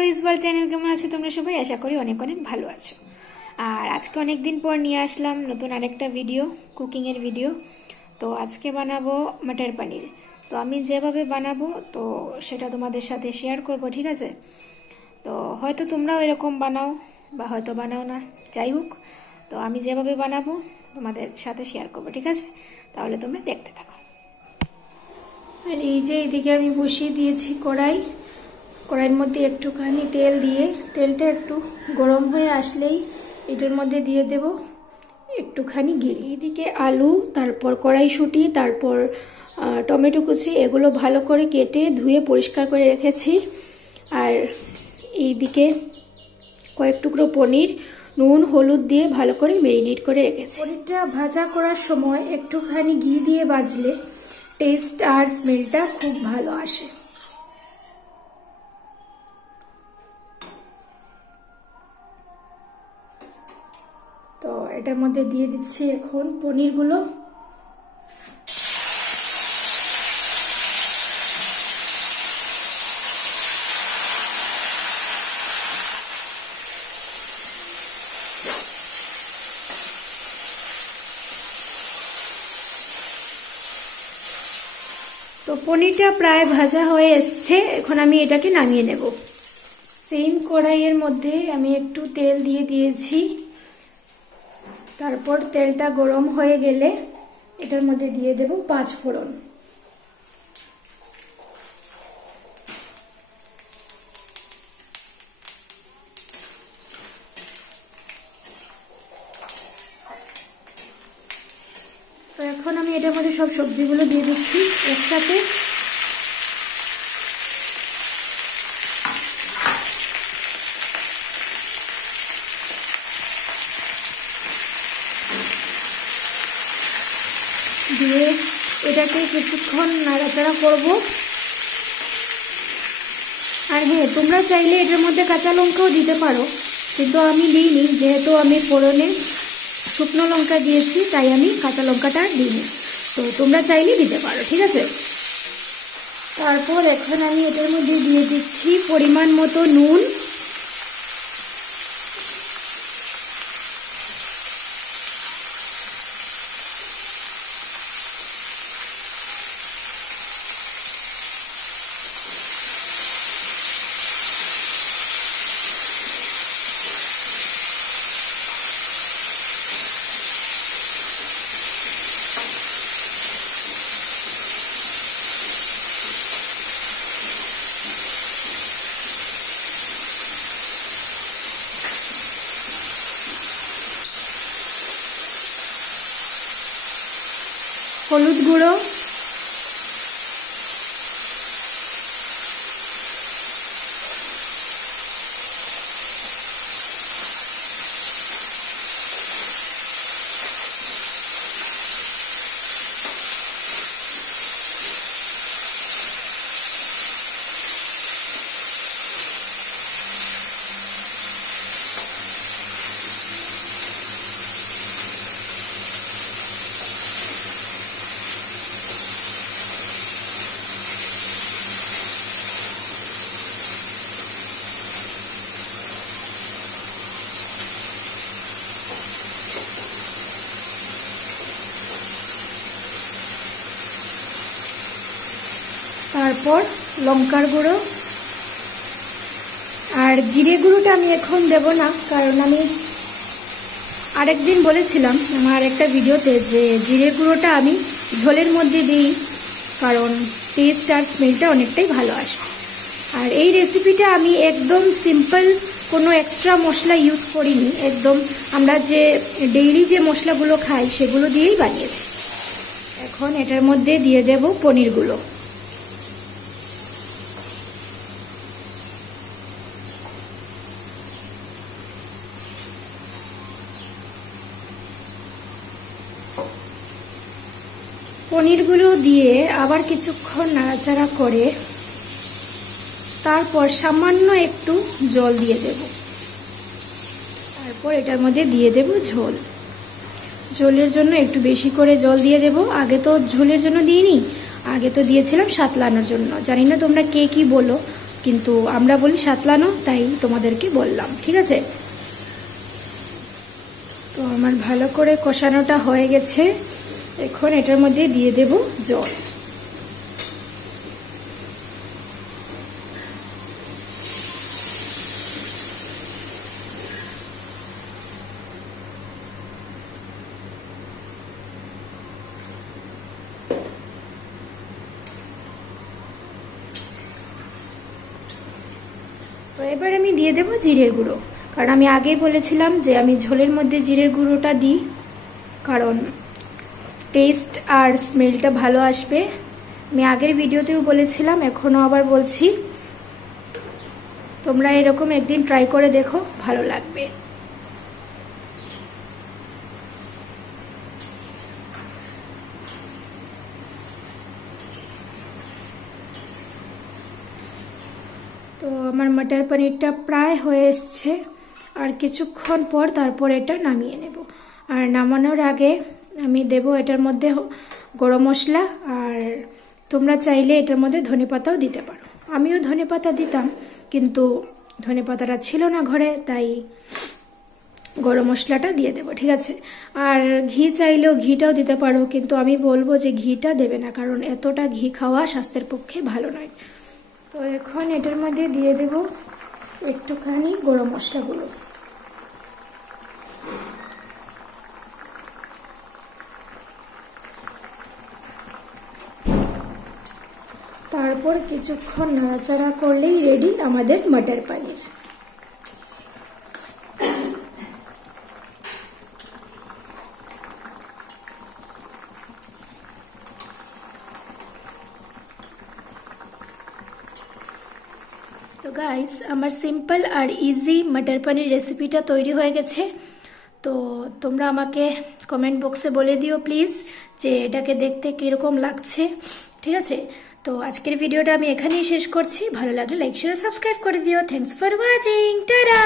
রোইজ world channel. কেমন আছো তোমরা সবাই? আশা করি অনেক অনেক ভালো আছো। আর আজকে অনেক দিন পর নিয়ে আসলাম নতুন আরেকটা ভিডিও, কুকিংয়ের ভিডিও। তো আজকে বানাবো মটর পনির। তো আমি যেভাবে বানাবো তো সেটা তোমাদের সাথে শেয়ার করব, ঠিক আছে? তো হয়তো তোমরাও এরকম বানাও বা হয়তো বানাও না, যাই হোক। তো আমি যেভাবে বানাবো তোমাদের সাথে শেয়ার করব, ঠিক আছে? তাহলে তোমরা দেখতে থাকো। আর এই যে এইদিকে আমি বসিয়ে দিয়েছি কড়াইয়ের মধ্যে একটুখানি তেল দিয়ে, তেলটা একটু গরম হয়ে আসলেই এটার মধ্যে দিয়ে দেব একটুখানি ঘি। এইদিকে আলু, তারপর কড়াইশুঁটি, তারপর টমেটো কুচি, এগুলো ভালো করে কেটে ধুয়ে পরিষ্কার করে রেখেছি। আর এইদিকে কয়েক টুকরো পনির নুন হলুদ দিয়ে ভালো করে ম্যারিনেট করে রেখেছি। পনিরটা ভাজা করার সময় একটুখানি ঘি দিয়ে ভাজলে টেস্ট আর স্মেলটা খুব ভালো আসে। তো এটার মধ্যে দিয়ে দিচ্ছি এখন পনিরগুলো। তো পনিরটা প্রায় ভাজা হয়ে এসছে, এখন আমি এটাকে নামিয়ে নেব। সেম কড়াইয়ের মধ্যে আমি একটু তেল দিয়ে দিয়েছি। তারপর তেলটা গরম হয়ে গেলে এটার মধ্যে দিয়ে দেব 5 ফোড়ন। তো এখন আমি এটার মধ্যে সব সবজিগুলো দিয়ে দিচ্ছি একসাথে। দিয়ে এটাকে কিছুক্ষণ নাড়াচাড়া করব। আর হ্যাঁ, তোমরা চাইলে এটার মধ্যে কাঁচা লঙ্কাও দিতে পারো, কিন্তু আমি দিইনি, যেহেতু আমি ফোড়নে শুকনো লঙ্কা দিয়েছি তাই আমি কাঁচা লঙ্কাটা দিইনি। তো তোমরা চাইলে দিতে পারো, ঠিক আছে? তারপর এখন আমি এটার মধ্যে দিয়ে দিচ্ছি পরিমাণ মতো নুন, হলুদ গুঁড়ো, তারপর লঙ্কার গুঁড়ো। আর জিরে গুঁড়োটা আমি এখন দেব না, কারণ আমি আরেকদিন বলেছিলাম আমার একটা ভিডিওতে যে জিরে গুঁড়োটা আমি ঝোলের মধ্যে দিই, কারণ টেস্ট আর স্মেলটা অনেকটাই ভালো আসে। আর এই রেসিপিটা আমি একদম সিম্পল, কোনো এক্সট্রা মশলা ইউজ করিনি, একদম আমরা যে ডেইলি যে মশলাগুলো খাই সেগুলো দিয়েই বানিয়েছি। এখন এটার মধ্যে দিয়ে দেব পনিরগুলো। পনিরগুলো দিয়ে আবার কিছুক্ষণ নাড়াচাড়া করে তারপর সামান্য একটু জল দিয়ে দেব। তারপর এটার মধ্যে দিয়ে দেব ঝোল। ঝোলের জন্য একটু বেশি করে জল দিয়ে দেব। আগে তো ঝোলের জন্য দিইনি, আগে তো দিয়েছিলাম সাতলানোর জন্য। জানি না তোমরা কে কি বলো, কিন্তু আমরা বলি সাতলানো, তাই তোমাদেরকে বললাম, ঠিক আছে। তো আমার ভালো করে কষানোটা হয়ে গেছে। এখন এটার মধ্যে দিয়ে দেব জল। তো এবার আমি দিয়ে দেব জিরের গুঁড়ো, কারণ আমি আগেই বলেছিলাম যে আমি ঝোলের মধ্যে জিরের গুঁড়োটা দিই, কারণ টেস্ট আর স্মেলটা ভালো আসবে। আমি আগের ভিডিওতেও বলেছিলাম, এখনও আবার বলছি, তোমরা এরকম একদিন ট্রাই করে দেখো, ভালো লাগবে। তো আমার মটর পনিরটা প্রায় হয়ে এসছে, আর কিছুক্ষণ পর তারপর এটা নামিয়ে নেব। আর নামানোর আগে আমি দেব এটার মধ্যে গরম মশলা, আর তোমরা চাইলে এটার মধ্যে ধনেপাতাও দিতে পারো। আমিও ধনেপাতা দিতাম, কিন্তু ধনেপাতাটা ছিল না ঘরে, তাই গরম মশলাটা দিয়ে দেবো, ঠিক আছে। আর ঘি চাইলেও ঘিটাও দিতে পারো, কিন্তু আমি বলবো যে ঘিটা দেবে না, কারণ এতটা ঘি খাওয়া স্বাস্থ্যের পক্ষে ভালো নয়। তো এখন এটার মধ্যে দিয়ে দেব একটুখানি গরম মশলাগুলো। তারপর কিছুক্ষণ নাড়াচাড়া করলেই রেডি আমাদের মটর পনির। তো গাইস, আমার সিম্পল আর ইজি মটর পনির রেসিপিটা তৈরি হয়ে গেছে। তো তোমরা আমাকে কমেন্ট বক্সে বলে দিও প্লিজ যে এটাকে দেখতে কীরকম লাগছে, ঠিক আছে। তো আজকের ভিডিওটা আমি এখানেই শেষ করছি। ভালো লাগলে লাইক শেয়ার সাবস্ক্রাইব করে দিও। Thanks for watching, tata.